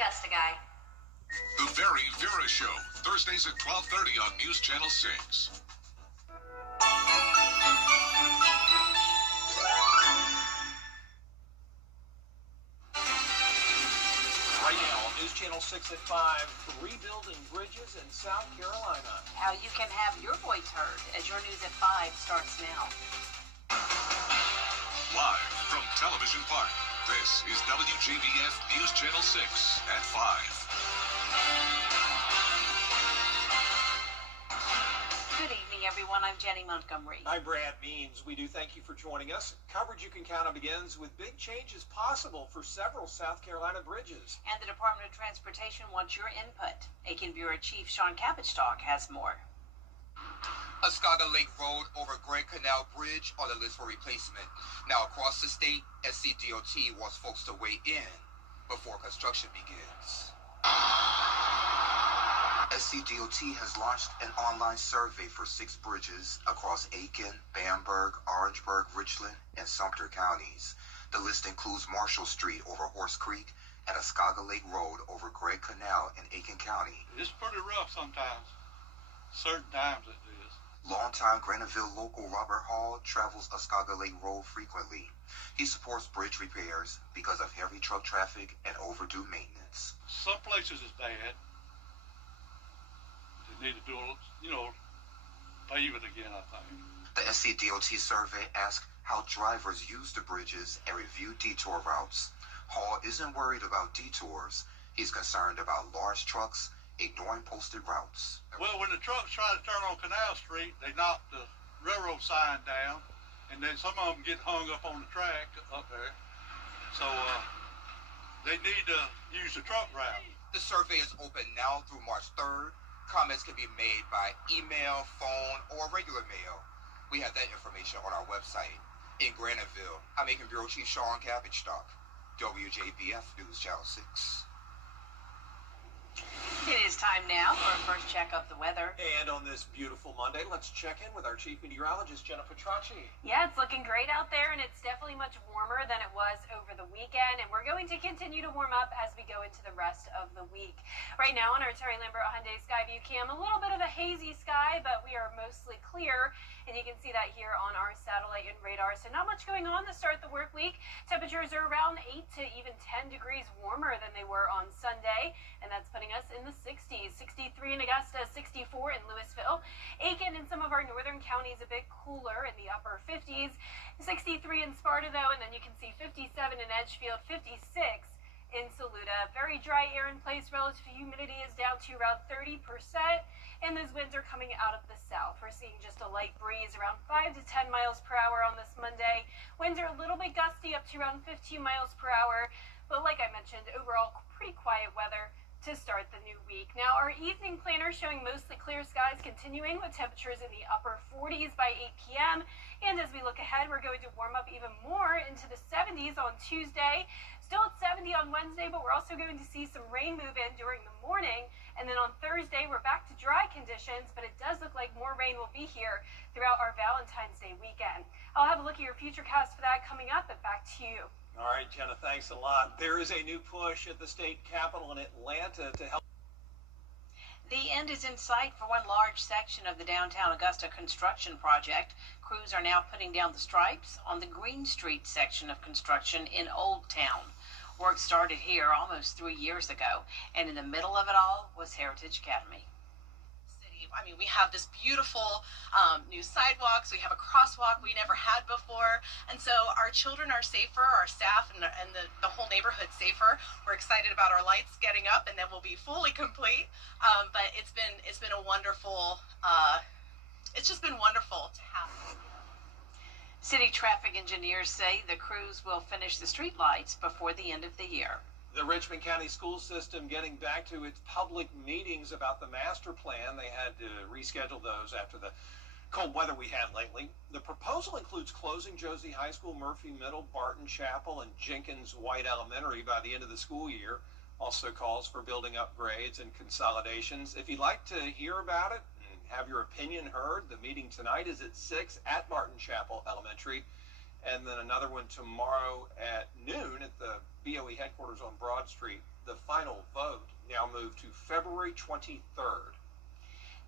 Augusta guy. The Very Vera Show, Thursdays at 12:30 on News Channel 6. Right now on News Channel 6 at 5, rebuilding bridges in South Carolina. How you can have your voice heard as your News at 5 starts now. Live from Television Park, this is WJBF News Channel 6 at 5. Good evening, everyone. I'm Jenny Montgomery. I'm Brad Means. We do thank you for joining us. Coverage you can count on begins with big changes possible for several South Carolina bridges. And the Department of Transportation wants your input. Aiken Bureau Chief Sean Kapitstock has more. Oscaga Lake Road over Grand Canal Bridge on the list for replacement. Now across the state, SCDOT wants folks to weigh in before construction begins. SCDOT has launched an online survey for 6 bridges across Aiken, Bamberg, Orangeburg, Richland, and Sumter counties. The list includes Marshall Street over Horse Creek and Oscaga Lake Road over Grand Canal in Aiken County. It's pretty rough sometimes. Certain times it is. Longtime Graniteville local Robert Hall travels Oscaga Lake Road frequently. He supports bridge repairs because of heavy truck traffic and overdue maintenance. Some places is bad. They need to do, pave it again, I think. The SCDOT survey asks how drivers use the bridges and review detour routes. Hall isn't worried about detours. He's concerned about large trucks ignoring posted routes. Well, when the trucks try to turn on Canal Street, they knock the railroad sign down, and then some of them get hung up on the track up there. So they need to use the truck route. The survey is open now through March 3rd. Comments can be made by email, phone, or regular mail. We have that information on our website. In Graniteville, I'm Aiken Bureau Chief Sean Kapitstock, WJBF News Channel 6. It is time now for our first check of the weather. And on this beautiful Monday, let's check in with our chief meteorologist, Jennifer Tracci. Yeah, it's looking great out there, and it's definitely much warmer than it was over the weekend, and we're going to continue to warm up as we go into the rest of the week. Right now on our Terry Lambert Hyundai Skyview cam, a little bit of a hazy sky, but we are mostly clear, and you can see that here on our satellite and radar. So not much going on to start the work week. Temperatures are around 8 to even 10 degrees warmer than they were on Sunday, and that's putting us in the 60s. 63 in Augusta, 64 in Louisville. Aiken and some of our northern counties a bit cooler in the upper 50s. 63 in Sparta, though, and then you can see 57 in Edgefield, 56 in Saluda. Very dry air in place. Relative humidity is down to around 30%, and those winds are coming out of the south. We're seeing just a light breeze around 5 to 10 miles per hour on this Monday. Winds are a little bit gusty, up to around 15 miles per hour, but like I mentioned, overall pretty quiet weather to start the new week. Now, our evening planner showing mostly clear skies, continuing with temperatures in the upper 40s by 8 p.m. And as we look ahead, we're going to warm up even more into the 70s on Tuesday. Still at 70 on Wednesday, but we're also going to see some rain move in during the morning. And then on Thursday, we're back to dry conditions, but it does look like more rain will be here throughout our Valentine's Day weekend. I'll have a look at your future cast for that coming up, but back to you. All right, Jenna, thanks a lot. There is a new push at the state capitol in Atlanta to help. The end is in sight for one large section of the downtown Augusta construction project. Crews are now putting down the stripes on the Green Street section of construction in Old Town. Work started here almost 3 years ago, and in the middle of it all was Heritage Academy. I mean, we have this beautiful new sidewalks. We have a crosswalk we never had before. And so our children are safer, our staff and the whole neighborhood safer. We're excited about our lights getting up, and then we'll be fully complete. But it's been a wonderful, it's just been wonderful to have. City traffic engineers say the crews will finish the street lights before the end of the year. The Richmond County school system getting back to its public meetings about the master plan. They had to reschedule those after the cold weather we had lately. The proposal includes closing Josie High School, Murphy Middle, Barton Chapel, and Jenkins White Elementary by the end of the school year. Also calls for building upgrades and consolidations. If you'd like to hear about it and have your opinion heard, the meeting tonight is at 6 at Barton Chapel Elementary. and then another one tomorrow at noon at the BOE headquarters on Broad Street. The final vote now moved to February 23rd.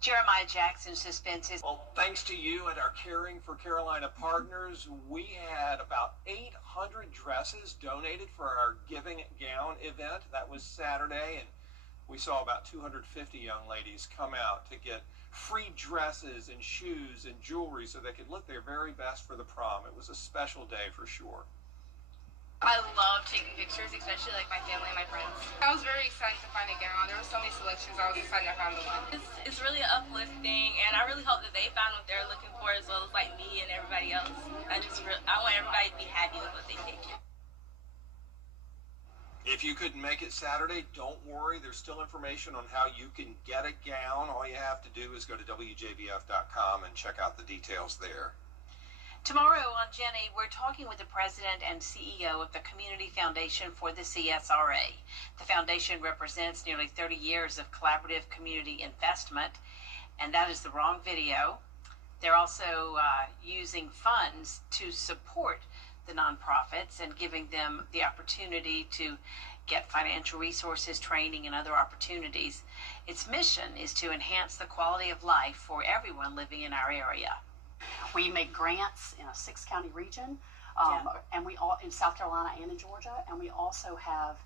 Jeremiah Jackson suspends his. Well, thanks to you and our Caring for Carolina partners, we had about 800 dresses donated for our Giving Gown event. That was Saturday, and we saw about 250 young ladies come out to get free dresses and shoes and jewelry so they could look their very best for the prom. It was a special day for sure. I love taking pictures, especially like my family and my friends. I was very excited to find a gown. There were so many selections. I was excited I found the one. It's really uplifting, and I really hope that they found what they're looking for as well as like me and everybody else. I want everybody to be happy with what they pick. If you couldn't make it Saturday, don't worry. There's still information on how you can get a gown. All you have to do is go to WJBF.com and check out the details there. Tomorrow on Jenny, we're talking with the president and CEO of the Community Foundation for the CSRA. The foundation represents nearly 30 years of collaborative community investment, and that is the wrong video. They're also using funds to support the nonprofits and giving them the opportunity to get financial resources, training, and other opportunities. Its mission is to enhance the quality of life for everyone living in our area. We make grants in a 6-county region, and we all in South Carolina and in Georgia, and we also have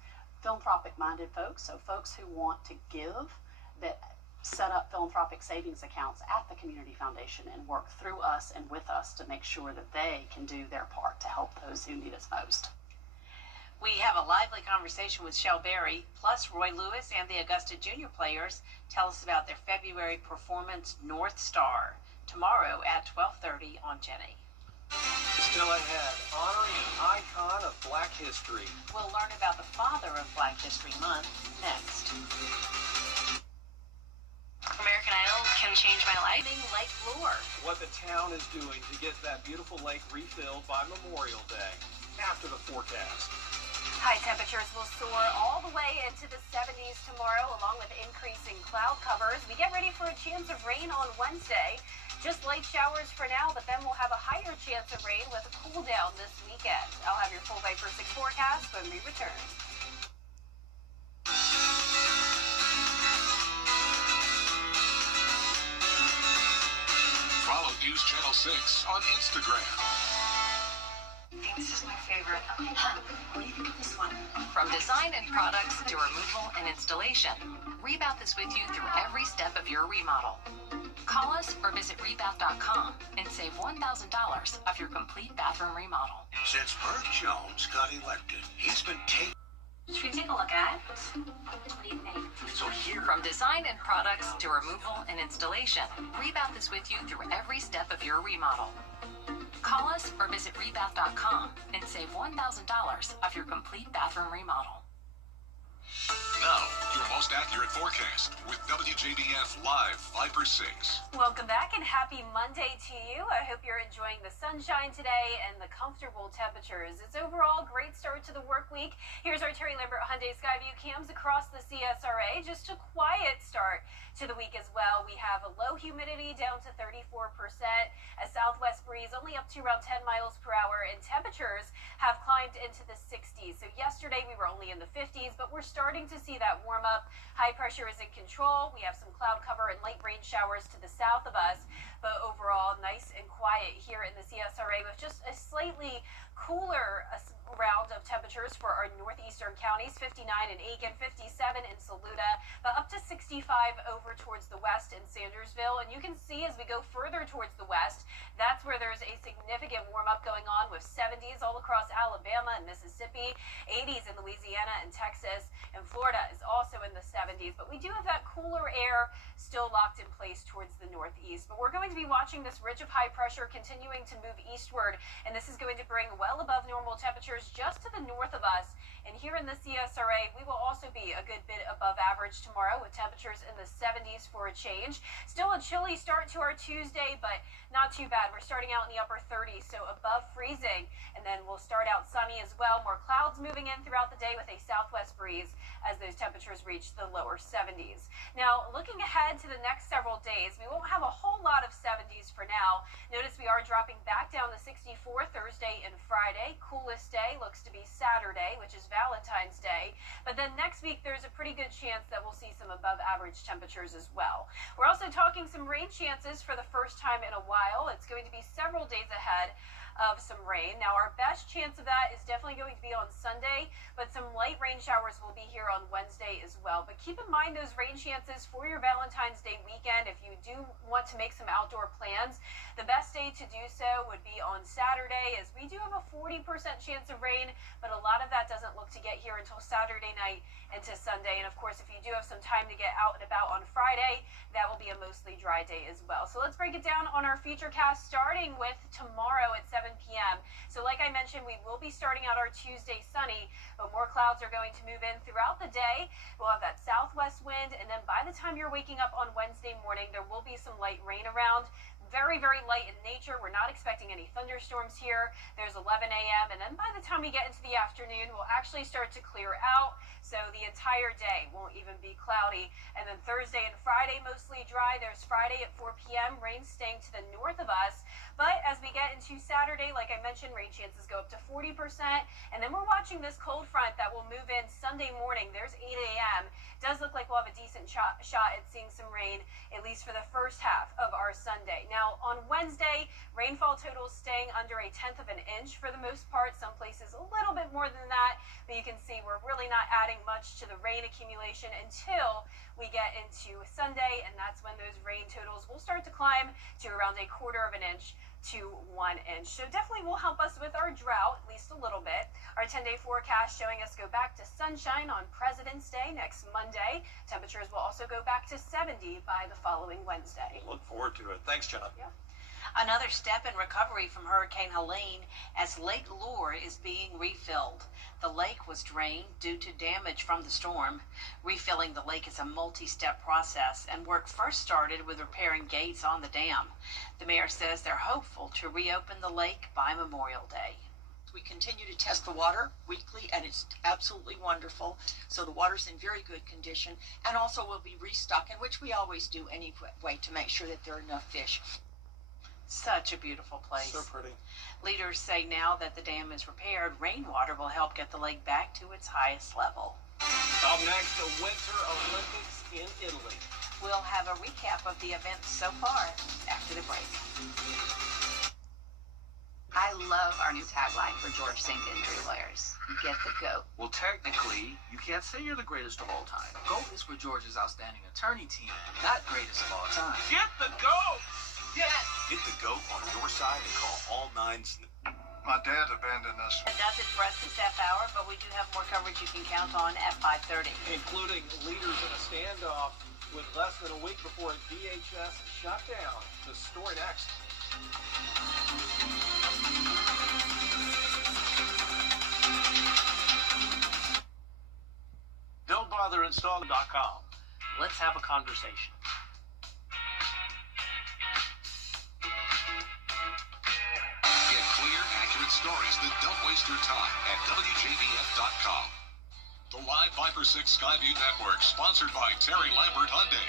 philanthropic-minded folks, so folks who want to give that set up philanthropic savings accounts at the Community Foundation and work through us and with us to make sure that they can do their part to help those who need us most. We have a lively conversation with Shell Berry, plus Roy Lewis and the Augusta Junior players tell us about their February performance North Star. Tomorrow at 12:30 on Jenny. Still ahead, honoring an icon of Black history. We'll learn about the father of Black History Month next. American Idol can change my life. Lake Lure. What the town is doing to get that beautiful lake refilled by Memorial Day. After the forecast. High temperatures will soar all the way into the 70s tomorrow, along with increasing cloud covers. We get ready for a chance of rain on Wednesday. Just light showers for now, but then we'll have a higher chance of rain with a cool down this weekend. I'll have your full Viper 6 forecast when we return. Follow News Channel 6 on Instagram. I think this is my favorite. Huh, what do you think of this one? From design and products to removal and installation, Rebath is with you through every step of your remodel. Call us or visit rebath.com and save $1,000 off your complete bathroom remodel. Since Bert Jones got elected, he's been taking... Should we take a look at it? What do you think? So here... From design and products to removal and installation, Rebath is with you through every step of your remodel. Call us or visit rebath.com and save $1,000 off your complete bathroom remodel. Now, your most accurate forecast with WJBF Live Viper 6. Welcome back and happy Monday to you. I hope you're enjoying the sunshine today and the comfortable temperatures. It's overall a great start to the work week. Here's our Terry Lambert Hyundai Skyview cams across the CSRA. Just a quiet start to the week as well. We have a low humidity down to 34%, a southwest breeze only up to around 10 miles per hour, and temperatures have climbed into the 60s. So yesterday we were only in the 50s, but we're starting to see that warm up. High pressure is in control. We have some cloud cover and light rain showers to the south of us, but overall nice and quiet here in the CSRA with just a slightly cooler round of temperatures for our northeastern counties. 59 in Aiken, 57 in Saluda, but up to 65 over towards the west in Sandersville. And you can see as we go further towards the west, that's where there's a significant warm up going on with 70s all across Alabama and Mississippi, 80s in Louisiana and Texas, and Florida is also in the 70s. But we do have that cooler air still locked in place towards the northeast. But we're going to be watching this ridge of high pressure continuing to move eastward, and this is going to bring well above normal temperatures just to the north of us. And here in the CSRA, we will also be a good bit above average tomorrow with temperatures in the 70s for a change. Still a chilly start to our Tuesday, but not too bad. We're starting out in the upper 30s, so above freezing. And then we'll start out sunny as well. More clouds moving in throughout the day with a southwest breeze as those temperatures reach the lower 70s. Now, looking ahead to the next several days, we won't have a whole lot of 70s for now. Notice we are dropping back down to 64 Thursday and Friday. Coolest day looks to be Saturday, which is Valentine's Day. But then next week, there's a pretty good chance that we'll see some above average temperatures as well. We're also talking some rain chances for the first time in a while. It's going to be several days ahead of some rain. Now, our best chance of that is definitely going to be on Sunday, but some light rain showers will be here on Wednesday as well. But keep in mind those rain chances for your Valentine's Day weekend. If you do want to make some outdoor plans, the best day to do so would be on Saturday, as we do have a 40% chance of rain, but a lot of that doesn't look to get here until Saturday night into Sunday. And of course, if you do have some time to get out and about on Friday, that will be a mostly dry day as well. So let's break it down on our feature cast, starting with tomorrow at 7 p.m. So like I mentioned, we will be starting out our Tuesday sunny, but more clouds are going to move in throughout the day. We'll have that southwest wind, and then by the time you're waking up on Wednesday morning, there will be some light rain around. Very, very light in nature. We're not expecting any thunderstorms here. There's 11 a.m. and then by the time we get into the afternoon, we'll actually start to clear out. So the entire day won't even be cloudy. And then Thursday and Friday, mostly dry. There's Friday at 4 p.m. Rain staying to the north of us. But as we get into Saturday, like I mentioned, rain chances go up to 40%. And then we're watching this cold front that will move in Sunday morning. There's 8 a.m. Does look like we'll have a decent shot at seeing some rain, at least for the first half of our Sunday. Now, on Wednesday, rainfall totals staying under 1/10 of an inch for the most part. Some places a little bit more than that, but you can see we're really not adding much to the rain accumulation until we get into Sunday, and that's when those rain totals will start to climb to around 1/4 of an inch to 1 inch. So definitely will help us with our drought, at least a little bit. Our 10-day forecast showing us go back to sunshine on President's Day next Monday. Temperatures will also go back to 70 by the following Wednesday. Look forward to it. Thanks, Jenna. Yeah. Another step in recovery from Hurricane Helene as Lake Lure is being refilled. The lake was drained due to damage from the storm. Refilling the lake is a multi-step process, and work first started with repairing gates on the dam. The mayor says they're hopeful to reopen the lake by Memorial Day. We continue to test the water weekly, and it's absolutely wonderful. So the water's in very good condition, and also we'll be restocking, which we always do anyway, to make sure that there are enough fish. Such a beautiful place. So pretty. Leaders say now that the dam is repaired, rainwater will help get the lake back to its highest level. Up next, the Winter Olympics in Italy. We'll have a recap of the events so far after the break. I love our new tagline for George Sink Injury Lawyers. Get the GOAT. Well, technically, you can't say you're the greatest of all time. GOAT is for George's outstanding attorney team, not greatest of all time. Get the GOAT! Yes! Get the GOAT on your side and call all nines. My dad abandoned us. That does it for us this half hour, but we do have more coverage you can count on at 5:30. Including leaders in a standoff with less than a week before a DHS shutdown. The story next. Don't bother installing.com. Let's have a conversation. Get clear, accurate stories that don't waste your time at WJBF.com. The live 5-for-6 Skyview Network, sponsored by Terry Lambert Hyundai.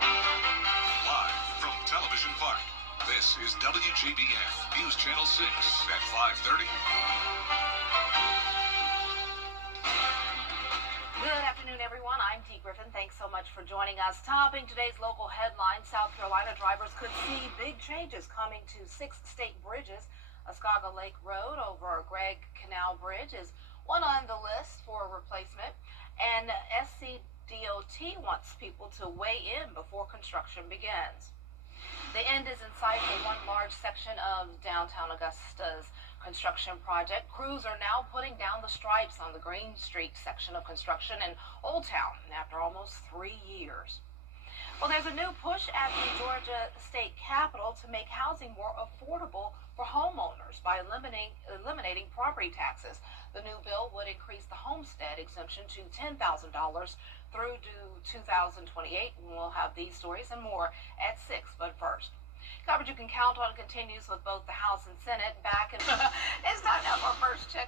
Live from Television Park, this is WJBF News Channel 6 at 5:30. Good afternoon, everyone. I'm T. Griffin. Thanks so much for joining us. Topping today's local headlines, South Carolina drivers could see big changes coming to 6 state bridges. Oscaga Lake Road over Gregg Canal Bridge is one on the list for replacement, and SCDOT wants people to weigh in before construction begins. The end is in sight for one large section of downtown Augusta's construction project. Crews are now putting down the stripes on the Green Street section of construction in Old Town after almost 3 years. Well, there's a new push at the Georgia State Capitol to make housing more affordable for homeowners by eliminating property taxes. The new bill would increase the homestead exemption to $10,000 through to 2028. And we'll have these stories and more at 6. But first, coverage you can count on continues with both the House and Senate back in. It's time now for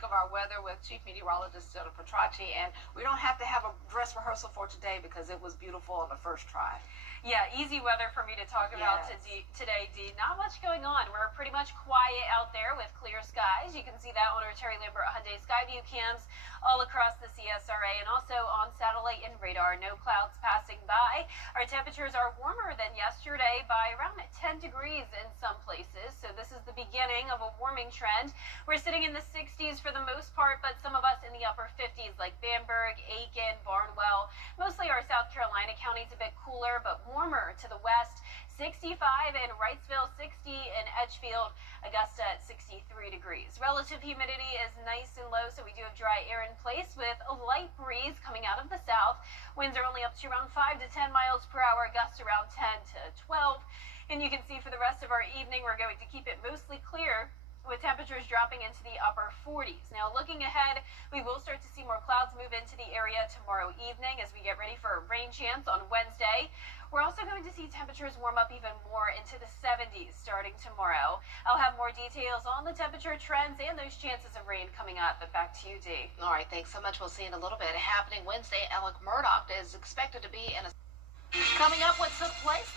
of our weather with Chief Meteorologist Jenna Petracci, and we don't have to have a dress rehearsal for today because it was beautiful on the first try. Yeah, easy weather for me to talk about today, Dee. Not much going on. We're pretty much quiet out there with clear skies. You can see that on our Terry Lambert Hyundai Skyview cams all across the CSRA and also on satellite and radar. No clouds passing by. Our temperatures are warmer than yesterday by around 10 degrees in some places. So this is the beginning of a warming trend. We're sitting in the 60s for the most part, but some of us in the upper 50s like Bamberg, Aiken, Barnwell. Mostly our South Carolina counties a bit cooler, but warmer to the west. 65 in Wrightsville, 60 in Edgefield, Augusta at 63 degrees. Relative humidity is nice and low, so we do have dry air in place with a light breeze coming out of the south. Winds are only up to around 5 to 10 miles per hour, gusts around 10 to 12. And you can see for the rest of our evening, we're going to keep it mostly clear, with temperatures dropping into the upper 40s. Now, looking ahead, we will start to see more clouds move into the area tomorrow evening as we get ready for a rain chance on Wednesday. We're also going to see temperatures warm up even more into the 70s starting tomorrow. I'll have more details on the temperature trends and those chances of rain coming up, but back to you, Dee. All right, thanks so much. We'll see in a little bit. Happening Wednesday, Alec Murdoch is expected to be in a... Coming up, what took place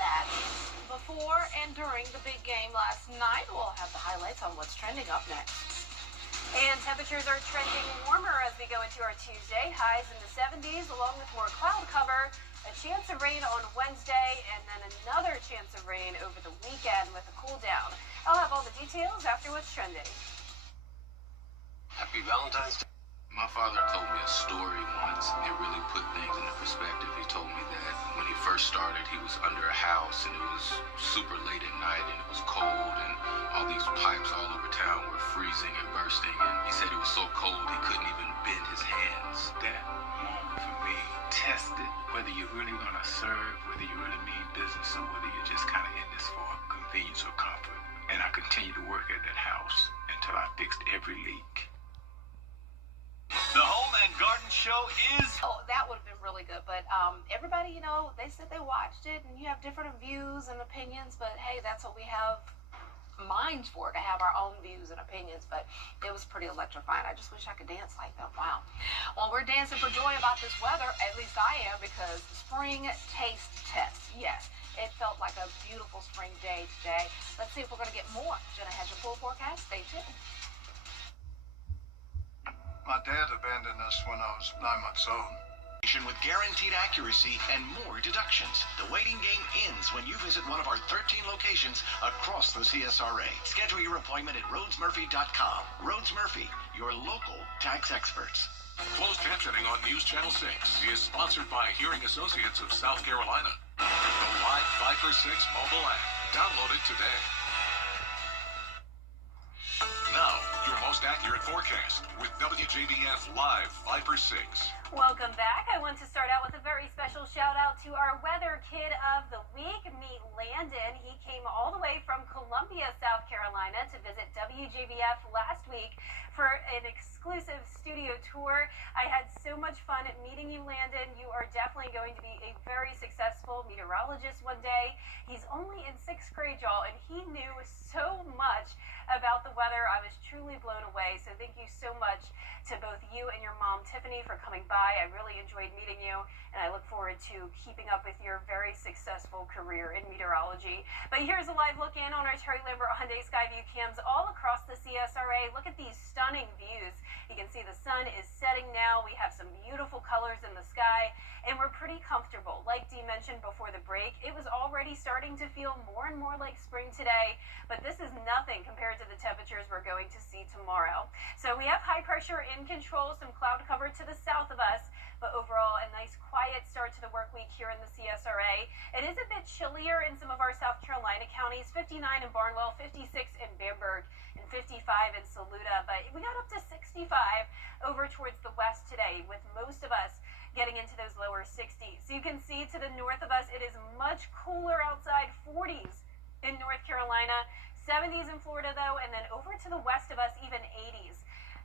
before and during the big game last night. We'll have the highlights on what's trending up next. And temperatures are trending warmer as we go into our Tuesday. Highs in the 70s along with more cloud cover. A chance of rain on Wednesday and then another chance of rain over the weekend with a cool down. I'll have all the details after what's trending. Happy Valentine's Day. My father told me a story once, and it really put things into perspective. He told me that when he first started, he was under a house, and it was super late at night, and it was cold, and all these pipes all over town were freezing and bursting, and he said it was so cold he couldn't even bend his hands. That moment for me tested whether you're really going to serve, whether you really mean business, or whether you're just kind of in this for convenience or comfort. And I continued to work at that house until I fixed every leak. The Home and Garden Show is... Oh, that would have been really good. But everybody, they said they watched it, and you have different views and opinions. But, hey, that's what we have minds for, to have our own views and opinions. But it was pretty electrifying. I just wish I could dance like that. Wow. Well, we're dancing for joy about this weather. At least I am, because spring taste test. Yes, it felt like a beautiful spring day today. Let's see if we're going to get more. Jenna has your full forecast. Stay tuned. My dad abandoned us when I was 9 months old. With guaranteed accuracy and more deductions. The waiting game ends when you visit one of our 13 locations across the CSRA. Schedule your appointment at rhodesmurphy.com. Rhodes Murphy, your local tax experts. Closed captioning on News Channel 6 is sponsored by Hearing Associates of South Carolina. The Live 5 for 6 mobile app. Download it today. Now, your most accurate forecast with WJBF Live 5 for 6. Welcome back. I want to start out with a very special shout out to our weather kid of the week, Meet Landon. He came all the way from Columbia, South Carolina to visit WJBF last week for an exclusive studio tour. I had so much fun meeting you, Landon. You are definitely going to be a very successful meteorologist one day. He's only in 6th grade, y'all, and he knew so much about the weather. I was truly blown away. So thank you so much to both you and your mom, Tiffany, for coming by. I really enjoyed meeting you, and I look forward to keeping up with your very successful career in meteorology. But here's a live look in on our Terry Lambert Hyundai Skyview cams all across the CSRA. Look at these stunning views. You can see the sun is setting now. We have some beautiful colors in the sky, and we're pretty comfortable. Like Dee mentioned before the break, it was already starting to feel more and more like spring today, but this is nothing compared to the temperatures we're going to see tomorrow. So we have high pressure in control, some cloud cover to the south of us, but overall a nice quiet start to the work week here in the CSRA. It is a bit chillier in some of our South Carolina counties, 59 in Barnwell, 56 in Bamberg, and 55 in Saluda, but we got up to 65 over towards the west today, with most of us getting into those lower 60s. So you can see to the north of us, it is much cooler outside, 40s in North Carolina, 70s in Florida though, and then over to the west of us, even 80s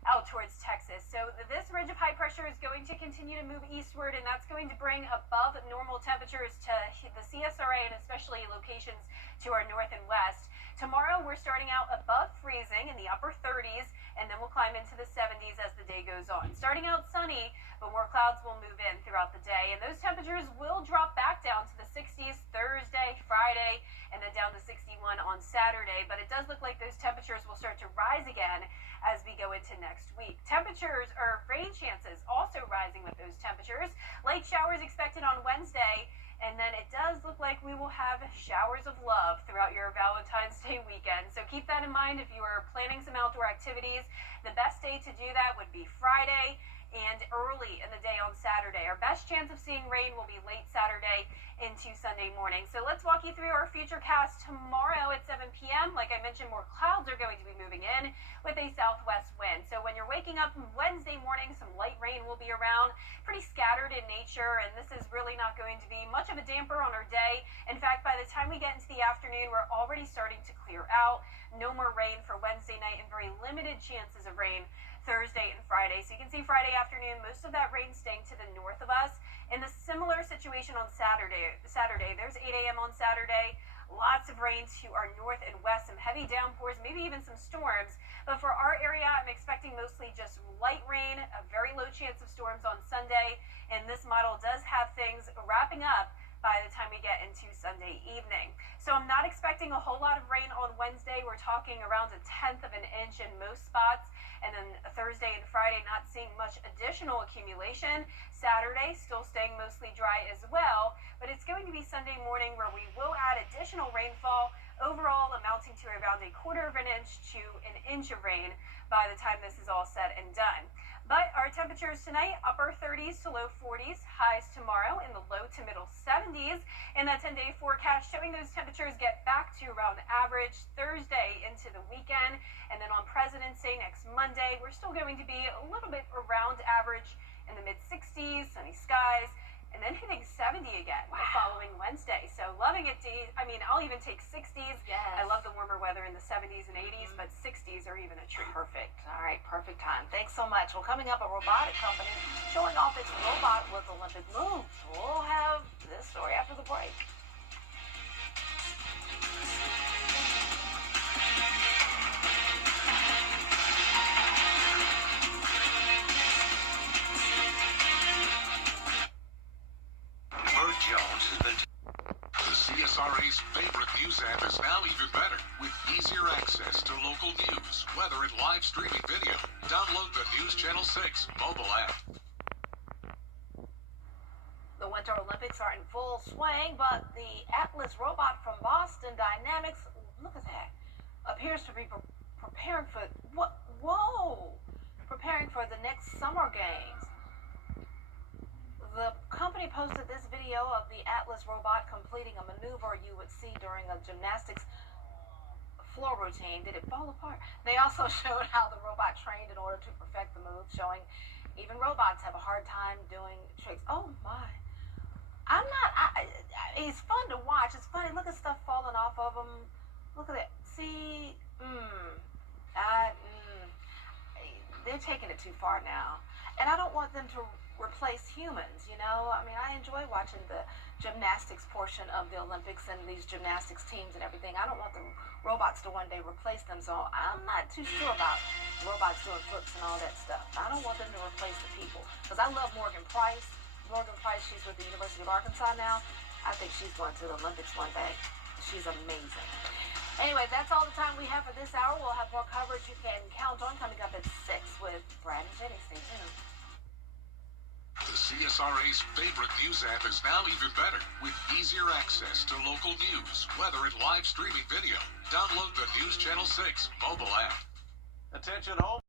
out towards Texas. So this ridge of high pressure is going to continue to move eastward, and that's going to bring above normal temperatures to the CSRA and especially locations to our north and west. Tomorrow we're starting out above freezing in the upper 30s, and then we'll climb into the 70s. 70s as the day goes on. Starting out sunny, but more clouds will move in throughout the day, and those temperatures will drop back down to the 60s Thursday, Friday, and then down to 61 on Saturday. But it does look like those temperatures will start to rise again as we go into next week. Temperatures or rain chances also rising with those temperatures. Light showers expected on Wednesday. And then it does look like we will have showers of love throughout your Valentine's Day weekend. So keep that in mind if you are planning some outdoor activities. The best day to do that would be Friday and early in the day on Saturday. Our best chance of seeing rain will be late Saturday into Sunday morning. So let's walk you through our future cast tomorrow at 7 p.m. Like I mentioned, more clouds are going to be moving in with a southwest wind. So when you're waking up Wednesday morning, some light rain will be around, pretty scattered in nature, and this is really not going to be much of a damper on our day. In fact, by the time we get into the afternoon, we're already starting to clear out. No more rain for Wednesday night and very limited chances of rain Thursday and Friday. So you can see Friday afternoon, most of that rain staying to the north of us. In the similar situation on Saturday, there's 8 a.m. on Saturday. Lots of rain to our north and west, some heavy downpours, maybe even some storms. But for our area, I'm expecting mostly just light rain, a very low chance of storms on Sunday. And this model does have things wrapping up by the time we get into Sunday evening. So I'm not expecting a whole lot of rain on Wednesday. We're talking around 1/10 of an inch in most spots. And then Thursday and Friday, not seeing much additional accumulation. Saturday, still staying mostly dry as well. But it's going to be Sunday morning where we will add additional rainfall, overall amounting to around 1/4 of an inch to an inch of rain by the time this is all said and done. But our temperatures tonight, upper 30s to low 40s, highs tomorrow in the low to middle 70s. And that 10-day forecast showing those temperatures get back to around average Thursday into the weekend. And then on President's Day next Monday, we're still going to be a little bit around average in the mid-60s, sunny skies, and then hitting 70 again the following Wednesday. So loving it, Dee. I mean, I'll even take 60s. Yes. I love the warmer weather in the 70s and 80s, but 60s are even a treat. Perfect. All right, perfect time. Thanks so much. Well, coming up, a robotic company showing off its robot with Olympic moves. We'll have this story after the break. CSRA's favorite news app is now even better with easier access to local news, weather, and live streaming video. Download the News Channel 6 mobile app. The Winter Olympics are in full swing, but the Atlas robot from Boston Dynamics, look at that, appears to be preparing for what? Whoa! Preparing for the next Summer Games. The company posted this video of the Atlas robot completing a maneuver you would see during a gymnastics floor routine. Did it fall apart? They also showed how the robot trained in order to perfect the move, showing even robots have a hard time doing tricks. Oh my. It's fun to watch. It's funny. Look at stuff falling off of them. Look at it. See? They're taking it too far now. And I don't want them to replace humans, you know? I mean, I enjoy watching the gymnastics portion of the Olympics and these gymnastics teams and everything. I don't want the robots to one day replace them, so I'm not too sure about robots doing flips and all that stuff. I don't want them to replace the people, because I love Morgan Price. Morgan Price, she's with the University of Arkansas now. I think she's going to the Olympics one day. She's amazing. Anyway, that's all the time we have for this hour. We'll have more coverage you can count on coming up at 6 with Brad and Jenny. Stay tuned. The CSRA's favorite news app is now even better with easier access to local news, weather, and live streaming video. Download the News Channel 6 mobile app. Attention home.